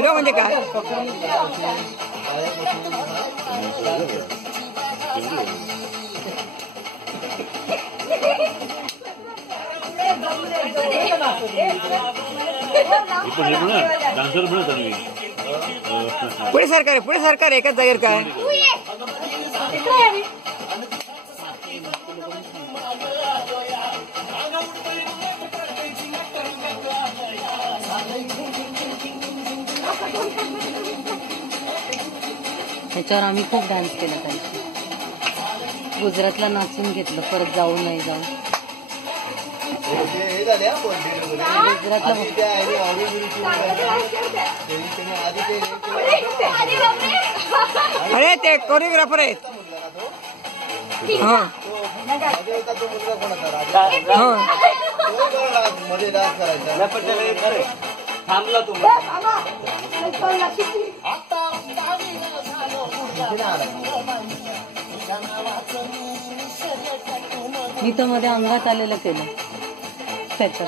फिरव म्हणजे काय? पुढे सरकार एकाच जागेवर काय? त्याच्यावर आम्ही खूप डान्स केला त्यांची. गुजरातला नाचून घेतलं, परत जाऊ नाही जाऊ. गुजरातला अरे ते कोरिओग्राफर आहेत. थांबला तू. मी तर मध्ये अंगात आलेलं केलं त्याचं.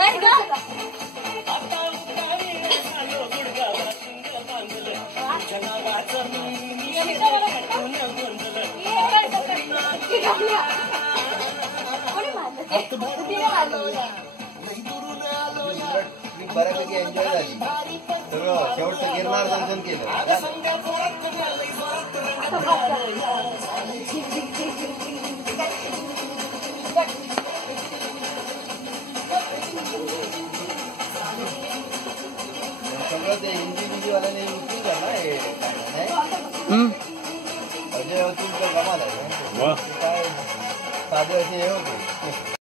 बऱ्यापैकी एन्जॉय झाली. सगळं शेवटचं गिरनार दर्शन केलं. सगळं ते हिंदी वाल्याने उचलून झालं ना हे अजय अतुल कमाल आहे. काय साधे असे हे होते.